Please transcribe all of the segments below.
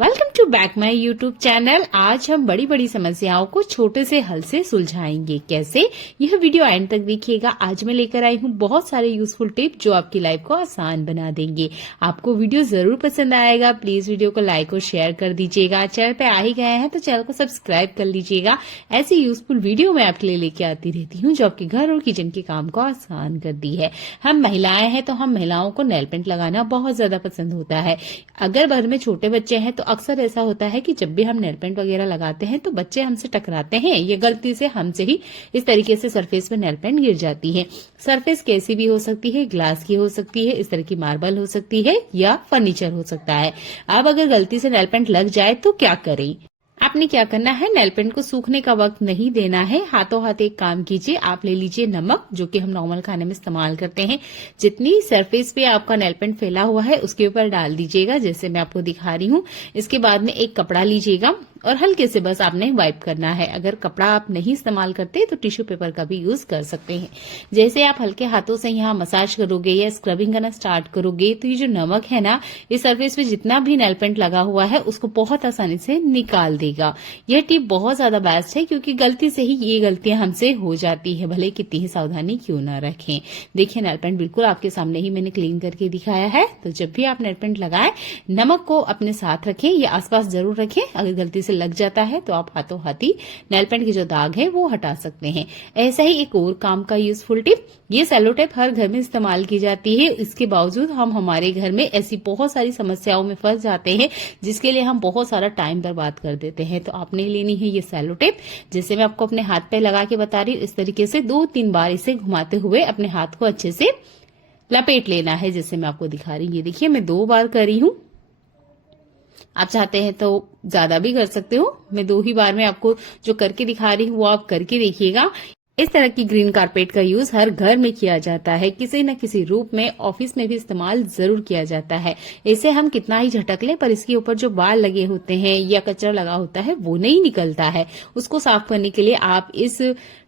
Welcome to back my YouTube channel. आज हम बड़ी बड़ी समस्याओं को छोटे से हल से सुलझाएंगे। कैसे? यह वीडियो एंड तक देखिएगा। आज मैं लेकर आई हूँ बहुत सारे यूजफुल टिप जो आपकी लाइफ को आसान बना देंगे। आपको वीडियो जरूर पसंद आएगा। प्लीज वीडियो को लाइक और शेयर कर दीजिएगा। चैनल पे आ ही गए हैं तो चैनल को सब्सक्राइब कर लीजिएगा। ऐसी यूजफुल वीडियो मैं आपके लिए लेके आती रहती हूँ जो आपके घर और किचन के काम को आसान करती है। हम महिलाएं हैं तो हम महिलाओं को नेल पेंट लगाना बहुत ज्यादा पसंद होता है। अगर घर में छोटे बच्चे हैं तो अक्सर ऐसा होता है कि जब भी हम नेल पेंट वगैरह लगाते हैं तो बच्चे हमसे टकराते हैं या गलती से हमसे ही इस तरीके से सरफेस में नेल पेंट गिर जाती है। सरफेस कैसी भी हो सकती है, ग्लास की हो सकती है, इस तरह की मार्बल हो सकती है या फर्नीचर हो सकता है। अब अगर गलती से नेल पेंट लग जाए तो क्या करें? आपने क्या करना है, नेल पेंट को सूखने का वक्त नहीं देना है। हाथों हाथ एक काम कीजिए, आप ले लीजिए नमक जो कि हम नॉर्मल खाने में इस्तेमाल करते हैं। जितनी सरफेस पे आपका नेल पेंट फैला हुआ है उसके ऊपर डाल दीजिएगा जैसे मैं आपको दिखा रही हूँ। इसके बाद में एक कपड़ा लीजिएगा और हल्के से बस आपने वाइप करना है। अगर कपड़ा आप नहीं इस्तेमाल करते तो टिश्यू पेपर का भी यूज कर सकते हैं। जैसे आप हल्के हाथों से यहाँ मसाज करोगे या स्क्रबिंग करना स्टार्ट करोगे तो ये जो नमक है ना, इस सरफेस पे जितना भी नेल पेंट लगा हुआ है उसको बहुत आसानी से निकाल देगा। यह टिप बहुत ज्यादा बेस्ट है क्योंकि गलती से ही ये गलतियां हमसे हो जाती है, भले कितनी ही सावधानी क्यों ना रखें। देखिए नेल पेंट बिल्कुल आपके सामने ही मैंने क्लीन करके दिखाया है। तो जब भी आप नेल पेंट लगाएं, नमक को अपने साथ रखें या आसपास जरूर रखें। अगर गलती से लग जाता है तो आप हाथों हाथी नेल पेंट के जो दाग है वो हटा सकते हैं। ऐसा ही एक और काम का यूजफुल टिप, ये सेलो टेप हर घर में इस्तेमाल की जाती है। इसके बावजूद हम हमारे घर में ऐसी बहुत सारी समस्याओं में फंस जाते हैं जिसके लिए हम बहुत सारा टाइम बर्बाद कर देते हैं। तो आपने लेनी है ये सेलो टेप, जैसे मैं आपको अपने हाथ पे लगा के बता रही हूँ। इस तरीके से 2-3 बार इसे घुमाते हुए अपने हाथ को अच्छे से लपेट लेना है जैसे मैं आपको दिखा रही हूँ। ये देखिए मैं 2 बार करी हूँ, आप चाहते हैं तो ज्यादा भी कर सकते हो। मैं 2 ही बार में आपको जो करके दिखा रही हूँ वो आप करके देखिएगा। इस तरह की ग्रीन कारपेट का यूज हर घर में किया जाता है, किसी न किसी रूप में, ऑफिस में भी इस्तेमाल जरूर किया जाता है। इसे हम कितना ही झटक लें पर इसके ऊपर जो बाल लगे होते हैं या कचरा लगा होता है वो नहीं निकलता है। उसको साफ करने के लिए आप इस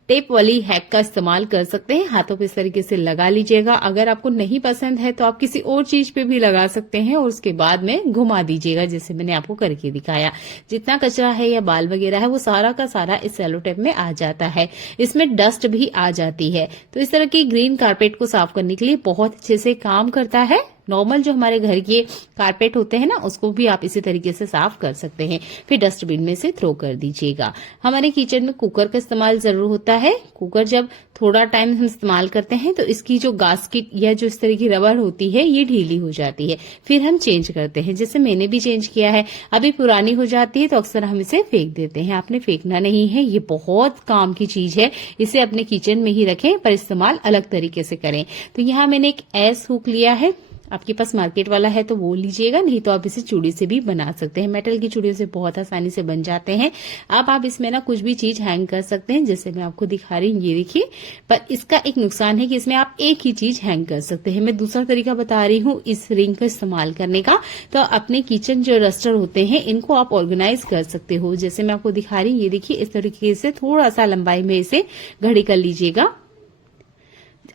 टेप वाली हैक का इस्तेमाल कर सकते हैं। हाथों पे इस तरीके से लगा लीजिएगा। अगर आपको नहीं पसंद है तो आप किसी और चीज पे भी लगा सकते हैं और उसके बाद में घुमा दीजिएगा जैसे मैंने आपको करके दिखाया। जितना कचरा है या बाल वगैरह है वो सारा का सारा इस सेलो टेप में आ जाता है। इसमें डस्ट भी आ जाती है। तो इस तरह की ग्रीन कारपेट को साफ करने के लिए बहुत अच्छे से काम करता है। नॉर्मल जो हमारे घर के कारपेट होते हैं ना, उसको भी आप इसी तरीके से साफ कर सकते हैं। फिर डस्टबिन में से थ्रो कर दीजिएगा। हमारे किचन में कुकर का इस्तेमाल जरूर होता है। कुकर जब थोड़ा टाइम हम इस्तेमाल करते हैं तो इसकी जो गास्केट या जो इस तरह की रबड़ होती है ये ढीली हो जाती है। फिर हम चेंज करते हैं, जैसे मैंने भी चेंज किया है। अभी पुरानी हो जाती है तो अक्सर हम इसे फेंक देते हैं। आपने फेंकना नहीं है, ये बहुत काम की चीज है। इसे अपने किचन में ही रखें पर इस्तेमाल अलग तरीके से करें। तो यहाँ मैंने एक एस हुक लिया है। आपके पास मार्केट वाला है तो वो लीजिएगा, नहीं तो आप इसे चूड़ी से भी बना सकते हैं। मेटल की चूड़ियों से बहुत आसानी से बन जाते हैं। अब आप इसमें ना कुछ भी चीज हैंग कर सकते हैं जैसे मैं आपको दिखा रही हूँ। ये देखिए, पर इसका एक नुकसान है कि इसमें आप एक ही चीज हैंग कर सकते हैं। मैं दूसरा तरीका बता रही हूँ इस रिंग का इस्तेमाल करने का। तो अपने किचन जो रस्टर होते हैं इनको आप ऑर्गेनाइज कर सकते हो जैसे मैं आपको दिखा रही हूँ। ये देखिए, इस तरीके से थोड़ा सा लंबाई में इसे घड़ी कर लीजिएगा।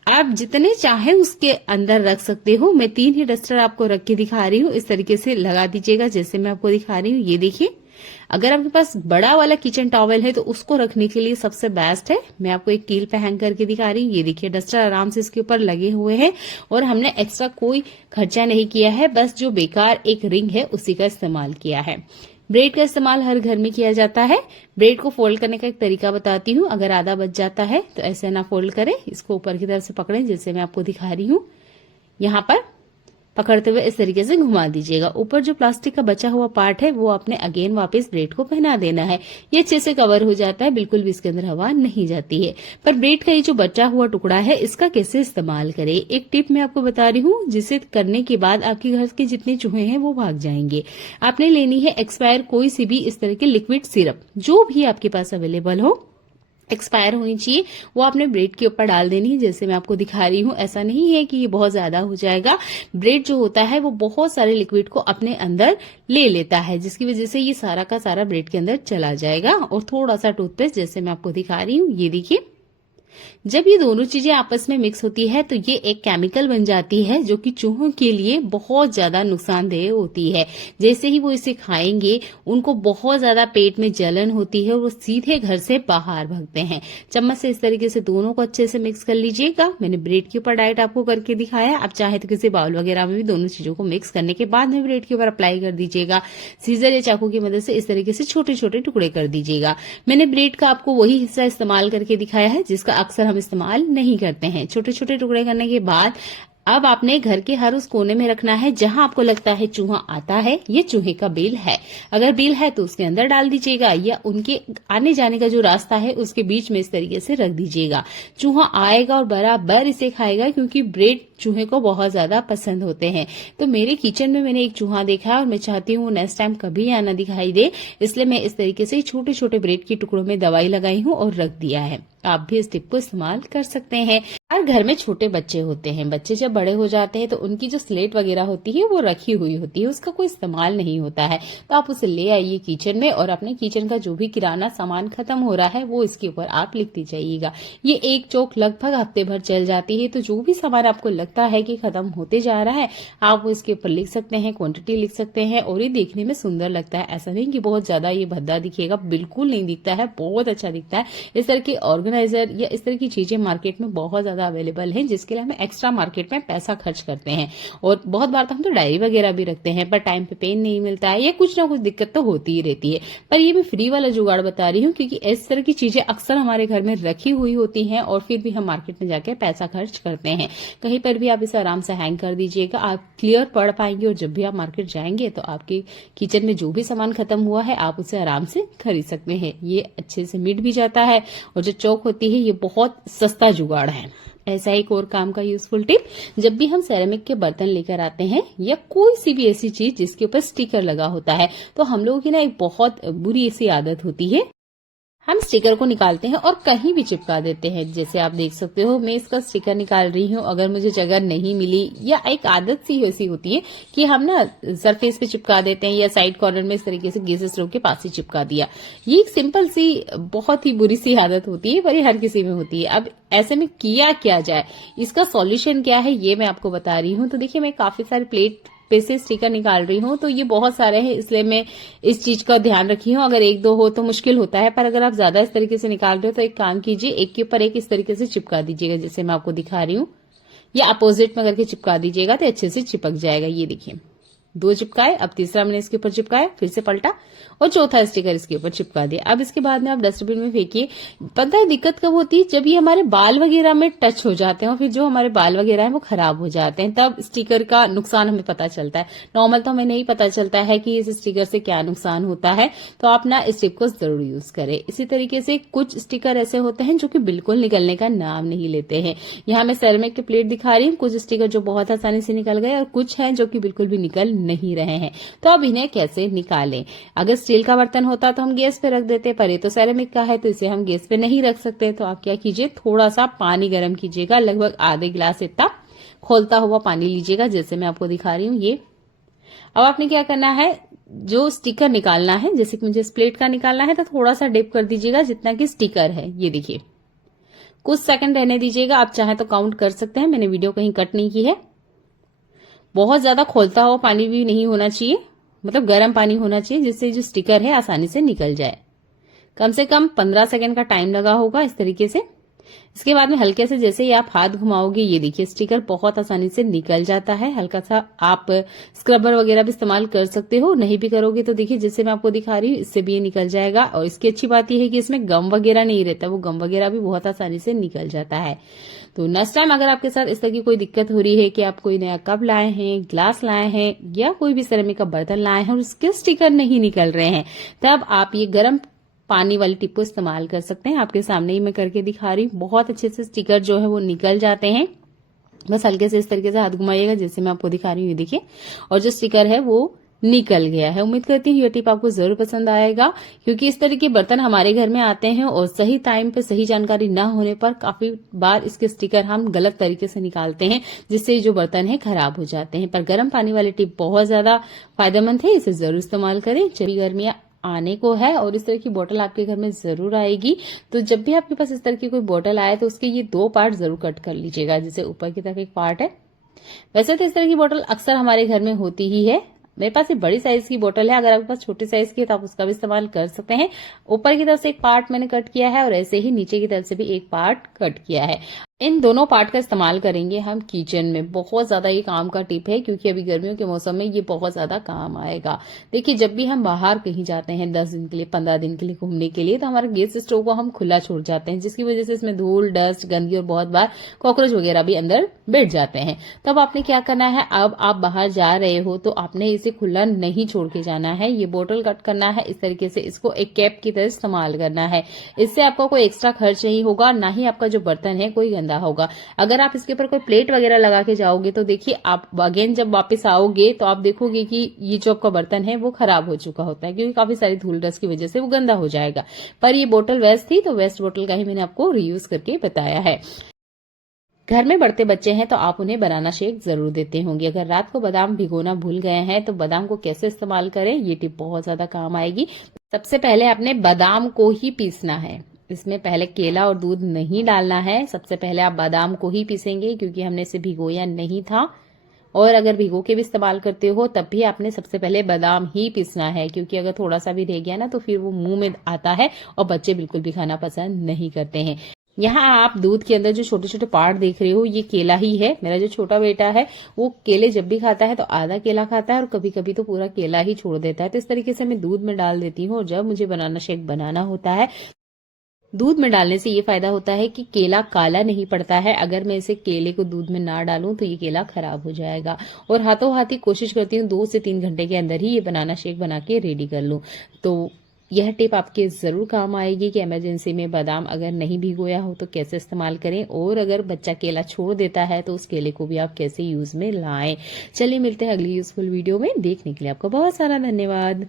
आप जितने चाहे उसके अंदर रख सकते हो। मैं 3 ही डस्टर आपको रख के दिखा रही हूँ। इस तरीके से लगा दीजिएगा जैसे मैं आपको दिखा रही हूँ। ये देखिए, अगर आपके पास बड़ा वाला किचन टॉवल है तो उसको रखने के लिए सबसे बेस्ट है। मैं आपको एक कील पे हैंग करके दिखा रही हूँ। ये देखिए, डस्टर आराम से इसके ऊपर लगे हुए हैं और हमने एक्स्ट्रा कोई खर्चा नहीं किया है। बस जो बेकार एक रिंग है उसी का इस्तेमाल किया है। ब्रेड का इस्तेमाल हर घर में किया जाता है। ब्रेड को फोल्ड करने का एक तरीका बताती हूँ। अगर आधा बच जाता है तो ऐसे ना फोल्ड करें, इसको ऊपर की तरफ से पकड़ें जैसे मैं आपको दिखा रही हूँ। यहाँ पर पकड़ते हुए इस तरीके से घुमा दीजिएगा। ऊपर जो प्लास्टिक का बचा हुआ पार्ट है वो आपने अगेन वापस ब्रेड को पहना देना है। ये अच्छे से कवर हो जाता है, बिल्कुल भी इसके अंदर हवा नहीं जाती है। पर ब्रेड का ये जो बचा हुआ टुकड़ा है इसका कैसे इस्तेमाल करें, एक टिप मैं आपको बता रही हूँ जिसे करने के बाद आपके घर के जितने चूहे हैं वो भाग जाएंगे। आपने लेनी है एक्सपायर कोई सी भी इस तरह की लिक्विड सिरप, जो भी आपके पास अवेलेबल हो, एक्सपायर होनी चाहिए। वो आपने ब्रेड के ऊपर डाल देनी है जैसे मैं आपको दिखा रही हूँ। ऐसा नहीं है कि ये बहुत ज्यादा हो जाएगा। ब्रेड जो होता है वो बहुत सारे लिक्विड को अपने अंदर ले लेता है जिसकी वजह से ये सारा का सारा ब्रेड के अंदर चला जाएगा। और थोड़ा सा टूथपेस्ट जैसे मैं आपको दिखा रही हूँ। ये देखिए, जब ये दोनों चीजें आपस में मिक्स होती है तो ये एक केमिकल बन जाती है जो कि चूहों के लिए बहुत ज्यादा नुकसानदेह होती है। जैसे ही वो इसे खाएंगे उनको बहुत ज्यादा पेट में जलन होती है और वो सीधे घर से बाहर भागते हैं। चम्मच से इस तरीके से दोनों को अच्छे से मिक्स कर लीजिएगा। मैंने ब्रेड के ऊपर डाइट आपको करके दिखाया। आप चाहे तो किसी बाउल वगैरह में भी दोनों चीजों को मिक्स करने के बाद में ब्रेड के ऊपर अप्लाई कर दीजिएगा। सीजर या चाकू की मदद से इस तरीके से छोटे छोटे टुकड़े कर दीजिएगा। मैंने ब्रेड का आपको वही हिस्सा इस्तेमाल करके दिखाया है जिसका अक्सर हम इस्तेमाल नहीं करते हैं। छोटे छोटे टुकड़े करने के बाद अब आपने घर के हर उस कोने में रखना है जहां आपको लगता है चूहा आता है, ये चूहे का बिल है। अगर बिल है तो उसके अंदर डाल दीजिएगा या उनके आने जाने का जो रास्ता है उसके बीच में इस तरीके से रख दीजिएगा। चूहा आएगा और बराबर इसे खाएगा क्योंकि ब्रेड चूहे को बहुत ज्यादा पसंद होते हैं। तो मेरे किचन में मैंने एक चूहा देखा है और मैं चाहती हूँ नेक्स्ट टाइम कभी आना दिखाई दे, इसलिए मैं इस तरीके से छोटे छोटे ब्रेड के टुकड़ों में दवाई लगाई हूँ और रख दिया है। आप भी इस टिप को इस्तेमाल कर सकते हैं। और घर में छोटे बच्चे होते हैं, बच्चे जब बड़े हो जाते हैं तो उनकी जो स्लेट वगैरह होती है वो रखी हुई होती है, उसका कोई इस्तेमाल नहीं होता है। तो आप उसे ले आइए किचन में और अपने किचन का जो भी किराना सामान खत्म हो रहा है वो इसके ऊपर आप लिखते जाइएगा। ये एक चौक लगभग हफ्ते भर चल जाती है। तो जो भी सामान आपको लगता है कि खत्म होते जा रहा है आप वो इसके ऊपर लिख सकते हैं, क्वांटिटी लिख सकते हैं और ये देखने में सुंदर लगता है। ऐसा नहीं कि बहुत ज्यादा ये भद्दा दिखेगा, बिल्कुल नहीं दिखता है, बहुत अच्छा दिखता है। इस तरह के ऑर्गेनाइजर या इस तरह की चीजें मार्केट में बहुत ज्यादा अवेलेबल हैं जिसके लिए हमें एक्स्ट्रा मार्केट में पैसा खर्च करते हैं। और बहुत बार तो हम तो डायरी वगैरह भी रखते हैं पर टाइम पे पेन नहीं मिलता है या कुछ ना कुछ दिक्कत तो होती ही रहती है। पर ये मैं फ्री वाला जुगाड़ बता रही हूँ क्योंकि इस तरह की चीजें अक्सर हमारे घर में रखी हुई होती हैं और फिर भी हम मार्केट में जाकर पैसा खर्च करते हैं। कहीं पर भी आप इसे आराम से हैंग कर दीजिएगा, आप क्लियर पढ़ पाएंगे और जब भी आप मार्केट जाएंगे तो आपके किचन में जो भी सामान खत्म हुआ है आप उसे आराम से खरीद सकते हैं। ये अच्छे से मिट भी जाता है और जो चौक होती है ये बहुत सस्ता जुगाड़ है। ऐसा एक और काम का यूजफुल टिप, जब भी हम सेरेमिक के बर्तन लेकर आते हैं या कोई सी भी ऐसी चीज जिसके ऊपर स्टिकर लगा होता है तो हम लोगों की ना एक बहुत बुरी ऐसी आदत होती है, हम स्टिकर को निकालते हैं और कहीं भी चिपका देते हैं। जैसे आप देख सकते हो मैं इसका स्टिकर निकाल रही हूँ, अगर मुझे जगह नहीं मिली या एक आदत सी ऐसी होती है कि हम ना सरफेस पे चिपका देते हैं या साइड कॉर्नर में इस तरीके से गैस स्टोव के पास ही चिपका दिया। ये एक सिंपल सी बहुत ही बुरी सी आदत होती है पर ये हर किसी में होती है। अब ऐसे में किया क्या जाए, इसका सॉल्यूशन क्या है ये मैं आपको बता रही हूँ। तो देखिए मैं काफी सारे प्लेट पे से स्टिकर निकाल रही हूँ तो ये बहुत सारे हैं इसलिए मैं इस चीज का ध्यान रखी हूँ। अगर एक दो हो तो मुश्किल होता है पर अगर आप ज्यादा इस तरीके से निकाल रहे हो तो एक काम कीजिए, एक के ऊपर एक इस तरीके से चिपका दीजिएगा जैसे मैं आपको दिखा रही हूँ, या अपोजिट में करके चिपका दीजिएगा तो अच्छे से चिपक जाएगा। ये देखिए दो चिपकाए, अब तीसरा मैंने इसके ऊपर चिपकाया, फिर से पलटा और चौथा स्टिकर इसके ऊपर चिपका दिया। अब इसके बाद में आप डस्टबिन में फेंकिए। पता है दिक्कत कब होती है, जब ये हमारे बाल वगैरह में टच हो जाते हैं और फिर जो हमारे बाल वगैरह हैं वो खराब हो जाते हैं, तब स्टिकर का नुकसान हमें पता चलता है। नॉर्मल तो हमें नहीं पता चलता है कि इस स्टिकर से क्या नुकसान होता है। तो आप ना इस टिप को जरूर यूज करें। इसी तरीके से कुछ स्टिकर ऐसे होते हैं जो कि बिल्कुल निकलने का नाम नहीं लेते हैं। यहाँ मैं सेरेमिक के प्लेट दिखा रही हूँ, कुछ स्टिकर जो बहुत आसानी से निकल गए और कुछ हैं जो कि बिल्कुल भी निकल नहीं रहे हैं। तो अब इन्हें कैसे निकालें। अगर स्टील का बर्तन होता तो हम गैस पे रख देते, पर ये तो सेरेमिक का है तो इसे हम गैस पे नहीं रख सकते। तो आप क्या कीजिए, थोड़ा सा पानी गर्म कीजिएगा, लगभग आधे गिलास इतना खोलता हुआ पानी लीजिएगा जैसे मैं आपको दिखा रही हूँ ये। अब आपने क्या करना है, जो स्टिकर निकालना है, जैसे कि मुझे इस प्लेट का निकालना है तो थोड़ा सा डिप कर दीजिएगा जितना कि स्टिकर है। ये देखिए कुछ सेकंड रहने दीजिएगा, आप चाहे तो काउंट कर सकते हैं, मैंने वीडियो कहीं कट नहीं की है। बहुत ज्यादा खोलता हुआ पानी भी नहीं होना चाहिए, मतलब गर्म पानी होना चाहिए जिससे जो स्टिकर है आसानी से निकल जाए। कम से कम 15 सेकंड का टाइम लगा होगा इस तरीके से। इसके बाद में हल्के से जैसे ही आप हाथ घुमाओगे ये देखिए स्टिकर बहुत आसानी से निकल जाता है। हल्का सा आप स्क्रबर वगैरह भी इस्तेमाल कर सकते हो, नहीं भी करोगे तो देखिए जैसे मैं आपको दिखा रही हूँ इससे भी ये निकल जाएगा। और इसकी अच्छी बात यह है कि इसमें गम वगैरह नहीं रहता, वो गम वगैरह भी बहुत आसानी से निकल जाता है। तो नेक्स्ट टाइम अगर आपके साथ इस तरह की कोई दिक्कत हो रही है कि आप कोई नया कप लाए हैं, ग्लास लाए हैं या कोई भी सेरेमिक का बर्तन लाए हैं और उसके स्टिकर नहीं निकल रहे हैं, तब आप ये गर्म पानी वाली टिप को इस्तेमाल कर सकते हैं। आपके सामने ही मैं करके दिखा रही हूँ, बहुत अच्छे से स्टिकर जो है वो निकल जाते हैं। बस हल्के से इस तरीके से हाथ घुमाइएगा जैसे मैं आपको दिखा रही हूँ, ये देखिए, और जो स्टिकर है वो निकल गया है। उम्मीद करती हूँ ये टिप आपको जरूर पसंद आएगा, क्योंकि इस तरह के बर्तन हमारे घर में आते हैं और सही टाइम पे सही जानकारी ना होने पर काफी बार इसके स्टिकर हम गलत तरीके से निकालते हैं जिससे जो बर्तन है खराब हो जाते हैं। पर गर्म पानी वाली टिप बहुत ज्यादा फायदेमंद है, इसे जरूर इस्तेमाल करें। चलिए गर्मियां आने को है और इस तरह की बोतल आपके घर में जरूर आएगी। तो जब भी आपके पास इस तरह की कोई बोतल आए तो उसके ये 2 पार्ट जरूर कट कर लीजिएगा। जैसे ऊपर की तरफ एक पार्ट है, वैसे तो इस तरह की बोतल अक्सर हमारे घर में होती ही है। मेरे पास ये बड़ी साइज की बोतल है, अगर आपके पास छोटी साइज की है तो आप उसका भी इस्तेमाल कर सकते हैं। ऊपर की तरफ से एक पार्ट मैंने कट किया है और ऐसे ही नीचे की तरफ से भी एक पार्ट कट किया है। इन दोनों पार्ट का इस्तेमाल करेंगे हम किचन में। बहुत ज्यादा ये काम का टिप है क्योंकि अभी गर्मियों के मौसम में ये बहुत ज्यादा काम आएगा। देखिए, जब भी हम बाहर कहीं जाते हैं 10 दिन के लिए, 15 दिन के लिए घूमने के लिए, तो हमारे गैस स्टोव को हम खुला छोड़ जाते हैं, जिसकी वजह से इसमें धूल, डस्ट, गंदगी और बहुत बार कॉकरोच वगैरह भी अंदर बैठ जाते हैं। तब आपने क्या करना है, अब आप बाहर जा रहे हो तो आपने इसे खुला नहीं छोड़ के जाना है। ये बोतल कट करना है इस तरीके से, इसको एक कैप की तरह इस्तेमाल करना है। इससे आपका कोई एक्स्ट्रा खर्च नहीं होगा, ना ही आपका जो बर्तन है कोई गंदा होगा। अगर आप इसके ऊपर कोई प्लेट वगैरह लगा के जाओगे तो देखिए, आप अगेन जब वापस आओगे तो आप देखोगे कि ये जो आपका बर्तन है वो खराब हो चुका होता है, क्योंकि काफी सारी धूल डस्ट की वजह से वो गंदा हो जाएगा। पर ये बोतल वेस्ट थी तो वेस्ट बोतल का ही मैंने आपको रीयूज करके बताया है। घर में बढ़ते बच्चे हैं तो आप उन्हें बनाना शेक जरूर देते होंगे। अगर रात को बादाम भिगोना भूल गए हैं तो बादाम को कैसे इस्तेमाल करें, ये टिप बहुत ज्यादा काम आएगी। सबसे पहले आपने बादाम को ही पीसना है। इसमें पहले केला और दूध नहीं डालना है। सबसे पहले आप बादाम को ही पीसेंगे क्योंकि हमने इसे भिगोया नहीं था। और अगर भिगो के भी इस्तेमाल करते हो तब भी आपने सबसे पहले बादाम ही पीसना है, क्योंकि अगर थोड़ा सा भी रह गया ना तो फिर वो मुंह में आता है और बच्चे बिल्कुल भी खाना पसंद नहीं करते हैं। यहाँ आप दूध के अंदर जो छोटे छोटे पार्ट देख रहे हो ये केला ही है। मेरा जो छोटा बेटा है वो केले जब भी खाता है तो आधा केला खाता है और कभी कभी तो पूरा केला ही छोड़ देता है। तो इस तरीके से मैं दूध में डाल देती हूँ। और जब मुझे बनाना शेक बनाना होता है, दूध में डालने से ये फायदा होता है कि केला काला नहीं पड़ता है। अगर मैं इसे केले को दूध में ना डालूं तो ये केला खराब हो जाएगा। और हाथों हाथ ही कोशिश करती हूँ 2 से 3 घंटे के अंदर ही ये बनाना शेक बना के रेडी कर लूं। तो यह टिप आपके जरूर काम आएगी कि इमरजेंसी में बादाम अगर नहीं भिगोया हो तो कैसे इस्तेमाल करें, और अगर बच्चा केला छोड़ देता है तो उस केले को भी आप कैसे यूज में लाएं। चलिए मिलते हैं अगली यूजफुल वीडियो में। देखने के लिए आपका बहुत सारा धन्यवाद।